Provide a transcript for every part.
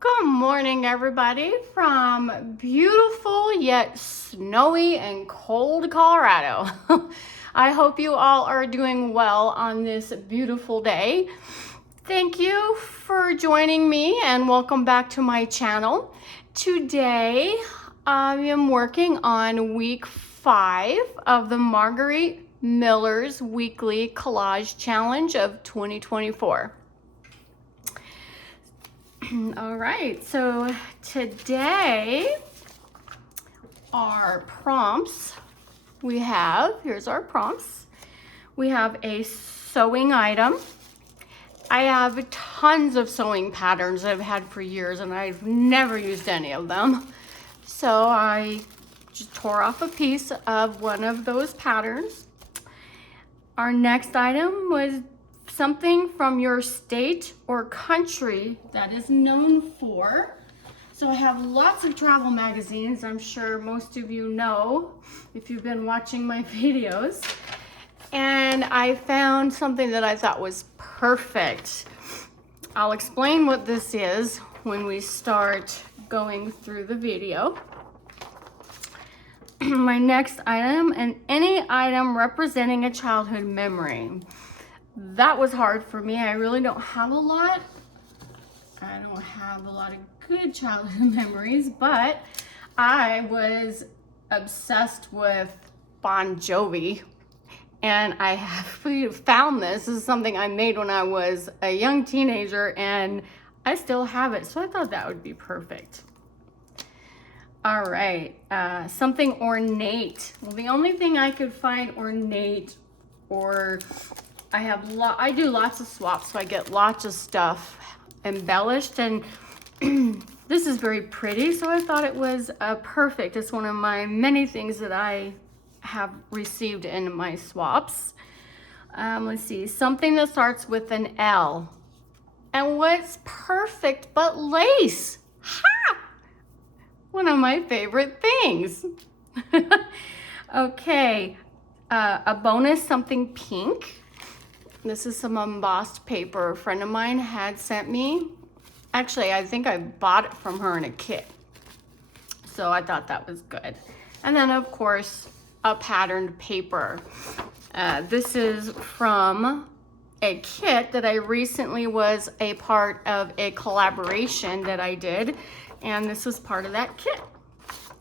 Good morning, everybody, from beautiful yet snowy and cold Colorado. I hope you all are doing well on this beautiful day. Thank you for joining me and welcome back to my channel. Today, I am working on week 5 of the Margarete Millers Weekly Collage Challenge of 2024. All right, so today our prompts here's our prompts. We have a sewing item. I have tons of sewing patterns that I've had for years and I've never used any of them. So I just tore off a piece of one of those patterns. Our next item was something from your state or country that is known for. So I have lots of travel magazines. I'm sure most of you know if you've been watching my videos. And I found something that I thought was perfect. I'll explain what this is when we start going through the video. My next item, and any item representing a childhood memory. That was hard for me. I really don't have a lot. I don't have a lot of good childhood memories, but I was obsessed with Bon Jovi. And I have found this. This is something I made when I was a young teenager and I still have it. So I thought that would be perfect. All right, something ornate. Well, the only thing I could find ornate, or I do lots of swaps, so I get lots of stuff embellished, and this is very pretty, so I thought it was perfect. It's one of my many things that I have received in my swaps. Let's see, something that starts with an L. And what's perfect but lace? Ha! One of my favorite things. Okay, a bonus, something pink. This is some embossed paper a friend of mine had sent me. Actually, I think I bought it from her in a kit. So I thought that was good. And then of course, a patterned paper. This is from a kit that I recently was a part of a collaboration that I did. And this was part of that kit.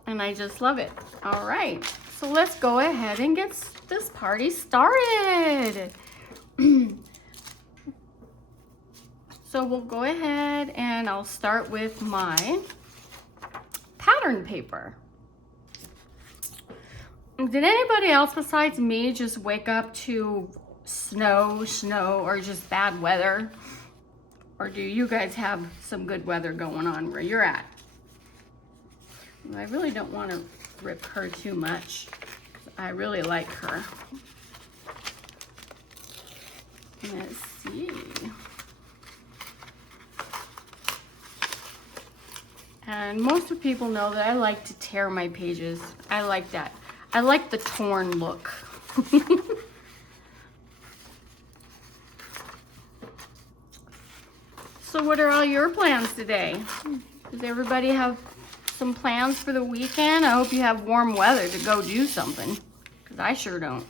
And I just love it. All right, so let's go ahead and get this party started. So we'll go ahead and I'll start with my pattern paper. Did anybody else besides me just wake up to snow, or just bad weather? Or do you guys have some good weather going on where you're at? I really don't want to rip her too much. I really like her. Let's see. And most of people know that I like to tear my pages. I like that. I like the torn look. So what are all your plans today? Does everybody have some plans for the weekend? I hope you have warm weather to go do something, because I sure don't.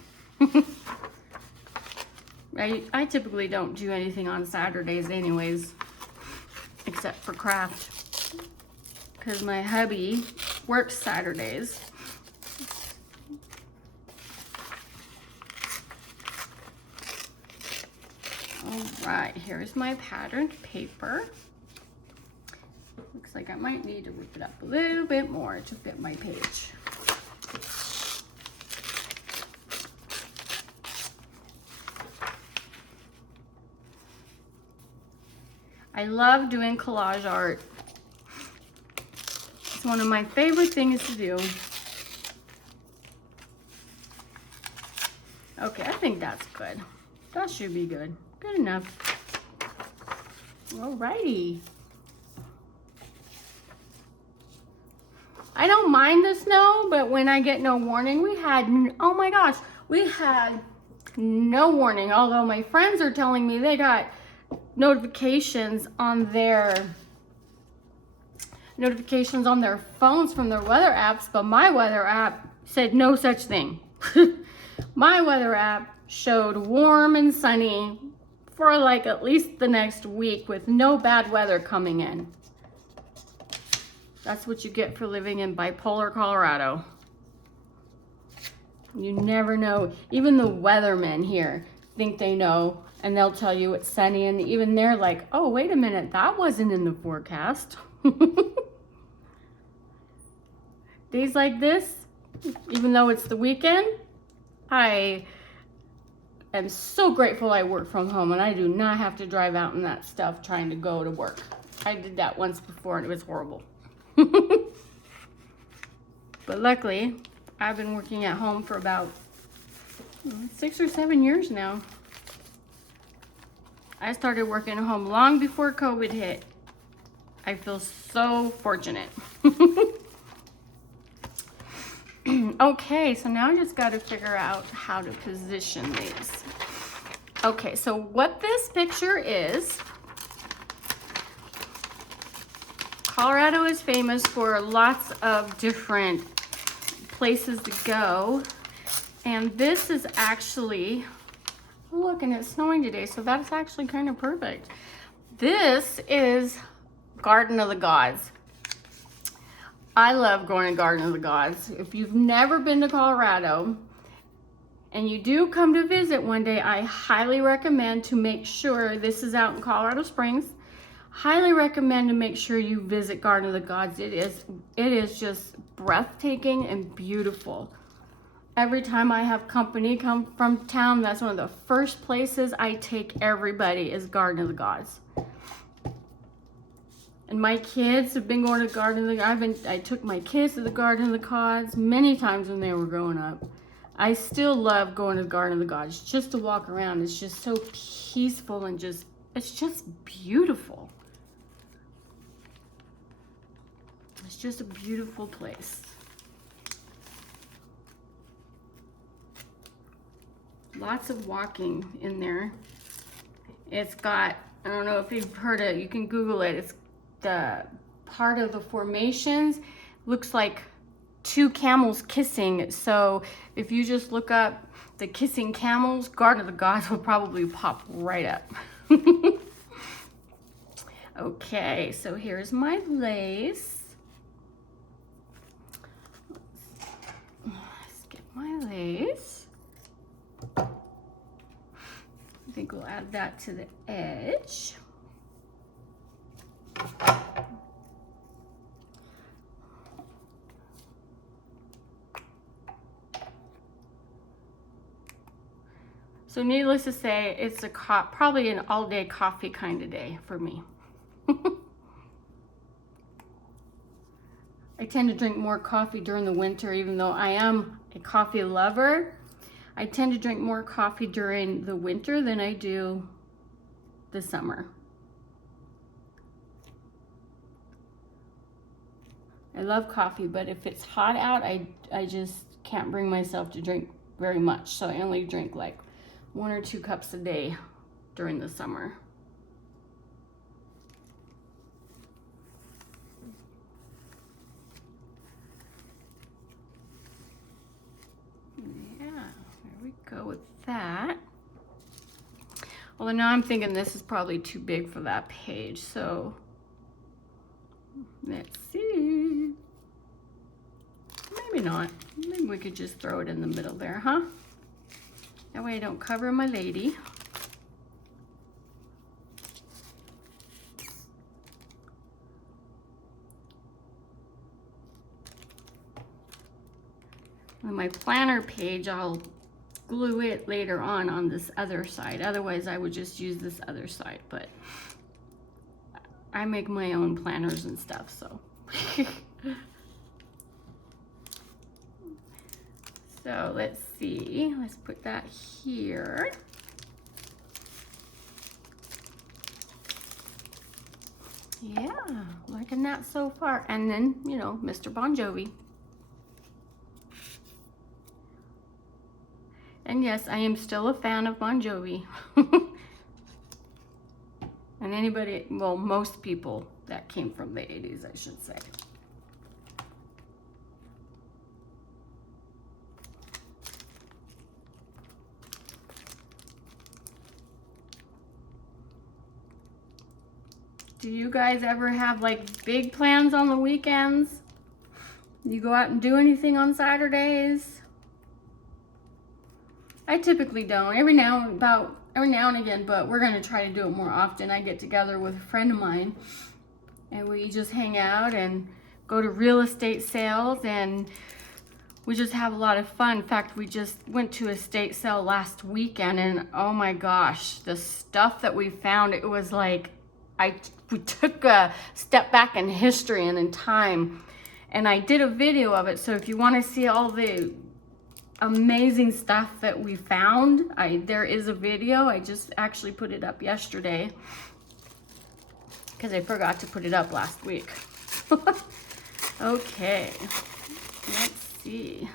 I typically don't do anything on Saturdays anyways, except for craft, because my hubby works Saturdays. All right, here's my patterned paper. Looks like I might need to rip it up a little bit more to fit my page. I love doing collage art. It's one of my favorite things to do. Okay, I think that's good. That should be good. Good enough. Alrighty. I don't mind the snow, but when I get no warning, oh my gosh, we had no warning. Although my friends are telling me they got notifications on their notifications on their phones from their weather apps, but my weather app said no such thing. My weather app showed warm and sunny for like at least the next week with no bad weather coming in. That's what you get for living in bipolar Colorado. You never know. Even the weathermen here think they know, and they'll tell you it's sunny, and even they're like, oh, wait a minute, that wasn't in the forecast. Days like this, even though it's the weekend, I am so grateful I work from home and I do not have to drive out in that stuff trying to go to work. I did that once before and it was horrible. But luckily, I've been working at home for about 6 or 7 years now. I started working at home long before COVID hit. I feel so fortunate. Okay, so now I just got to figure out how to position these. Okay, so what this picture is, Colorado is famous for lots of different places to go. And this is actually, look, and it's snowing today, so that's actually kind of perfect. This is Garden of the Gods. I love going to Garden of the Gods. If you've never been to Colorado and you do come to visit one day, I highly recommend to make sure, this is out in Colorado Springs, highly recommend to make sure you visit Garden of the Gods. It is just breathtaking and beautiful. Every time I have company come from town, that's one of the first places I take everybody is Garden of the Gods. And my kids have been going to Garden of the Gods. I took my kids to the Garden of the Gods many times when they were growing up. I still love going to the Garden of the Gods just to walk around. It's just so peaceful and it's just beautiful. It's just a beautiful place. Lots of walking in there. It's got, I don't know if you've heard it, you can Google it. It's the part of the formations looks like two camels kissing. So if you just look up the kissing camels, Garden of the Gods will probably pop right up. Okay, so here's my lace. Let's get my lace. I think we'll add that to the edge. So needless to say, it's probably an all-day coffee kind of day for me. I tend to drink more coffee during the winter, even though I am a coffee lover. I tend to drink more coffee during the winter than I do the summer. I love coffee, but if it's hot out, I just can't bring myself to drink very much. So I only drink like 1 or 2 cups a day during the summer. Yeah, there we go with that. Well, now I'm thinking this is probably too big for that page, so let's see. Maybe not. Maybe we could just throw it in the middle there, huh? That way I don't cover my lady. On my planner page, I'll glue it later on this other side. Otherwise, I would just use this other side, but I make my own planners and stuff, so. So let's see, let's put that here. Yeah, liking that so far. And then, you know, Mr. Bon Jovi. And yes, I am still a fan of Bon Jovi. And anybody, well, most people that came from the 80s, I should say. Do you guys ever have like big plans on the weekends? You go out and do anything on Saturdays? I typically don't. Every now and again, but we're gonna try to do it more often. I get together with a friend of mine and we just hang out and go to real estate sales, and we just have a lot of fun. In fact, we just went to a estate sale last weekend, and oh my gosh, the stuff that we found, it was like, we took a step back in history and in time, and I did a video of it. So if you want to see all the amazing stuff that we found, there is a video. I just actually put it up yesterday because I forgot to put it up last week. Okay, let's see.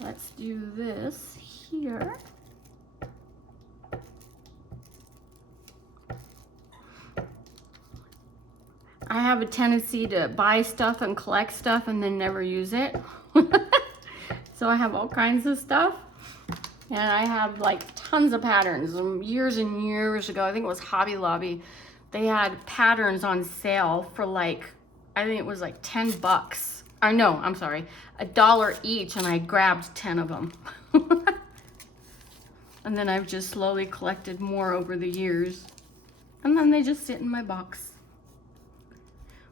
Let's do this here. I have a tendency to buy stuff and collect stuff and then never use it. So I have all kinds of stuff. And I have like tons of patterns. Years and years ago, I think it was Hobby Lobby, they had patterns on sale for like, I think it was like 10 bucks. No, I'm sorry, $1 each, and I grabbed 10 of them. And then I've just slowly collected more over the years. And then they just sit in my box.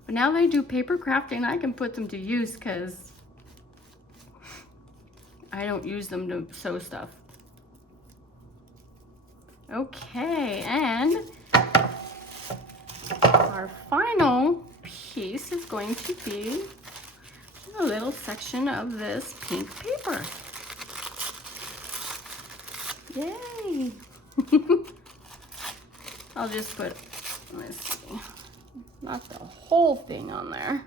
But now they do paper crafting, I can put them to use because I don't use them to sew stuff. Okay, and our final piece is going to be a little section of this pink paper. Yay! I'll just put, let's see, not the whole thing on there.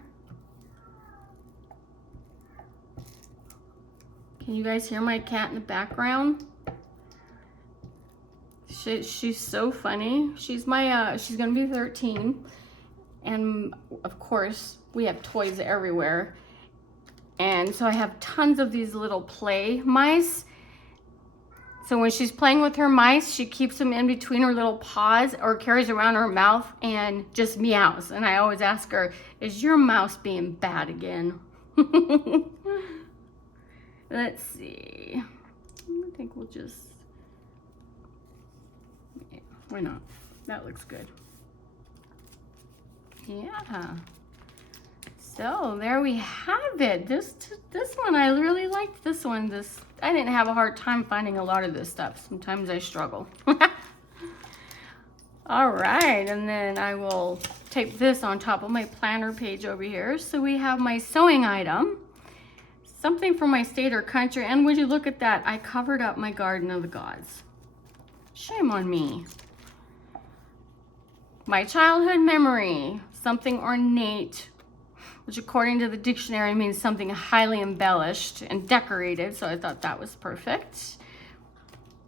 Can you guys hear my cat in the background? She's so funny. She's my, she's gonna be 13. And of course, we have toys everywhere. And so I have tons of these little play mice. So when she's playing with her mice, she keeps them in between her little paws or carries around her mouth and just meows. And I always ask her, is your mouse being bad again? Let's see. I think we'll just, yeah, why not? That looks good. Yeah. So there we have it. This one, I really liked this one. I didn't have a hard time finding a lot of this stuff. Sometimes I struggle. All right, and then I will tape this on top of my planner page over here. So we have my sewing item, something from my state or country, and would you look at that? I covered up my garden of the gods. Shame on me. My childhood memory, something ornate, which according to the dictionary means something highly embellished and decorated, so I thought that was perfect.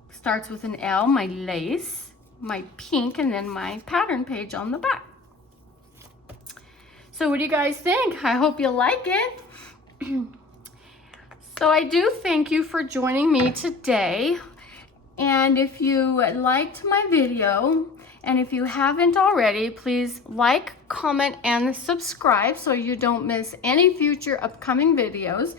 Starts with an L, my lace, my pink, and then my pattern page on the back. So what do you guys think? I hope you like it. So I do thank you for joining me today. And if you liked my video, and if you haven't already, please like, comment, and subscribe so you don't miss any future upcoming videos.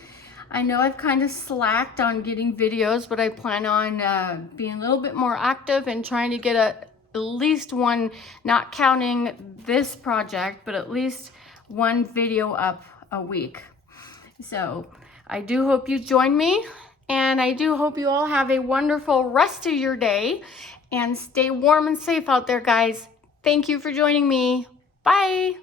I know I've kind of slacked on getting videos, but I plan on being a little bit more active and trying to get at least one, not counting this project, but at least one video up a week. So I do hope you join me, and I do hope you all have a wonderful rest of your day. And stay warm and safe out there, guys. Thank you for joining me. Bye.